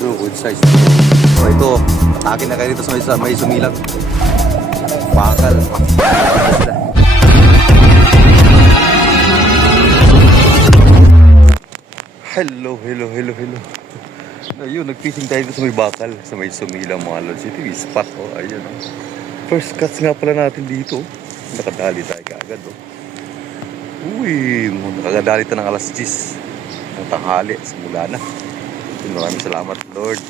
Bro, good size. So ito, atake na kayo dito sa may sumilang. Bakal. Hello. Ayun, nag-fishing tayo dito sa may bakal, sa may sumilang mga lods. Ito yung spot, oh. Ayun, oh. First cuts nga pala natin dito. Nakadali tayo kaagad, oh. Uy, nakadali tayo ng alas 10 ng tanghali. Simula na. Maraming salamat, Lord.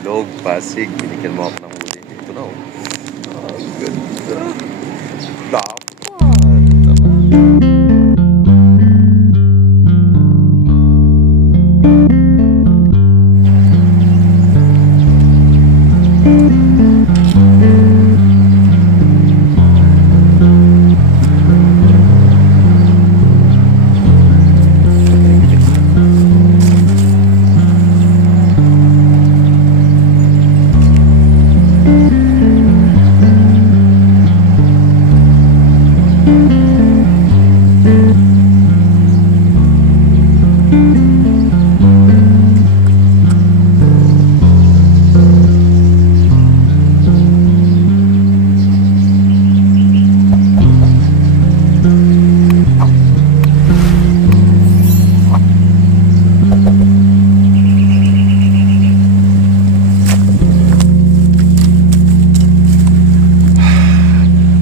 Ilog, Pasig, binigyan mo ako ng huli. Ito na, oh. Ganda. Dapat.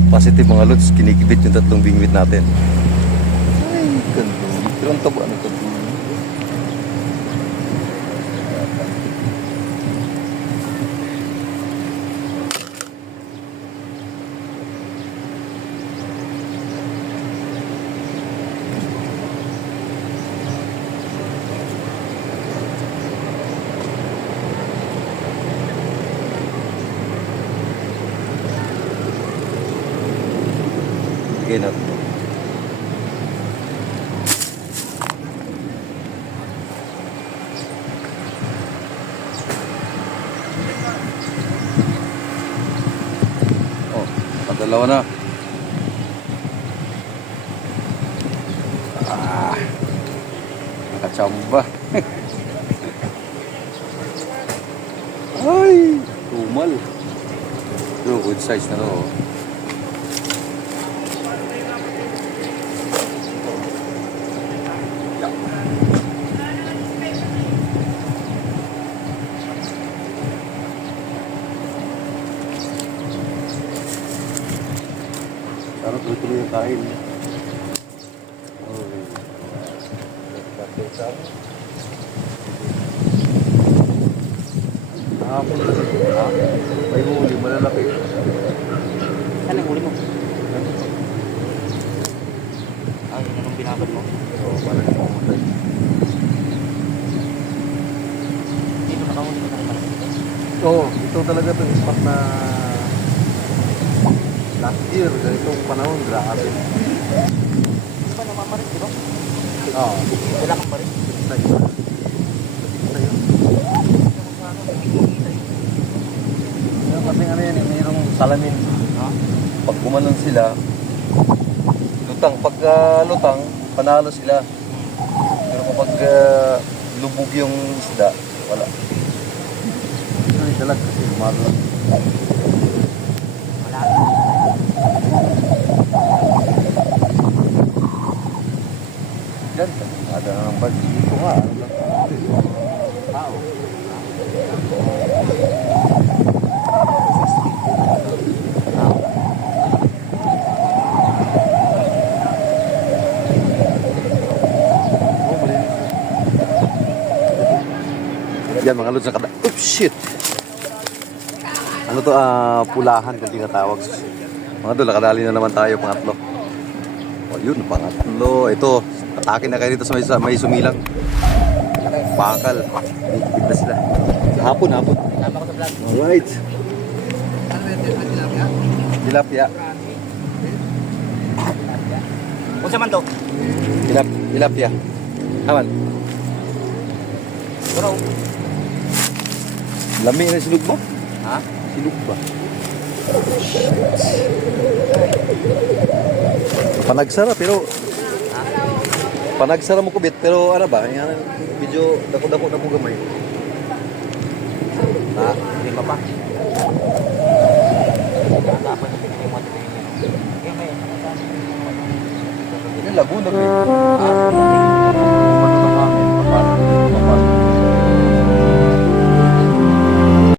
Positive mga lods, kinikibit yung tatlong bingwit natin. Ay, ganda. Pero ang taba na ito. Bigay natin. Oh, padalawa na. Nakachamba. Ay, tumal. Pero good size na to. Sana tuloy-tuloy yung kain. Nakapun na dito. May huli, malalaki. Saan ang huli mo? Ay, anong binabad mo? Oo, parang mamatay. Dito nakahuli ka naman. Oo, ito talaga ito yung spot na last year, ganitong panahon, grabe. Di ba namamarit, di ba? Oo. Wala kang marit. Sa'yo. Sa'yo. Kasi ano yan, mayroong salamin. Pag gumanon sila, lutang. Pag lutang, panalo sila. Pero kapag lubog yung isda, wala. Ito yung dalag kasi umarlo. Wala. Diyan, ada ng bag. Dito nga. Tao. Yan mga lods, oops, shit. Ano to, pulahan kung tinatawag. Mga doon, nakadali na naman tayo, pangatlo. O yun, pangatlo. Ito, atake na kayo dito sa may sumilang. Bakal. Ikipit na sila. Hapon. Tama ko sa vlog. Alright. Tilapia. Kung sa man to? Tilapia. Aman. Pero, Lami na sinug ba? ha? Sinug ba? Panagsara pero panagsara mo kubit pero ano ba? Yan medyo dako-dako na mo gamay. Laguna, eh.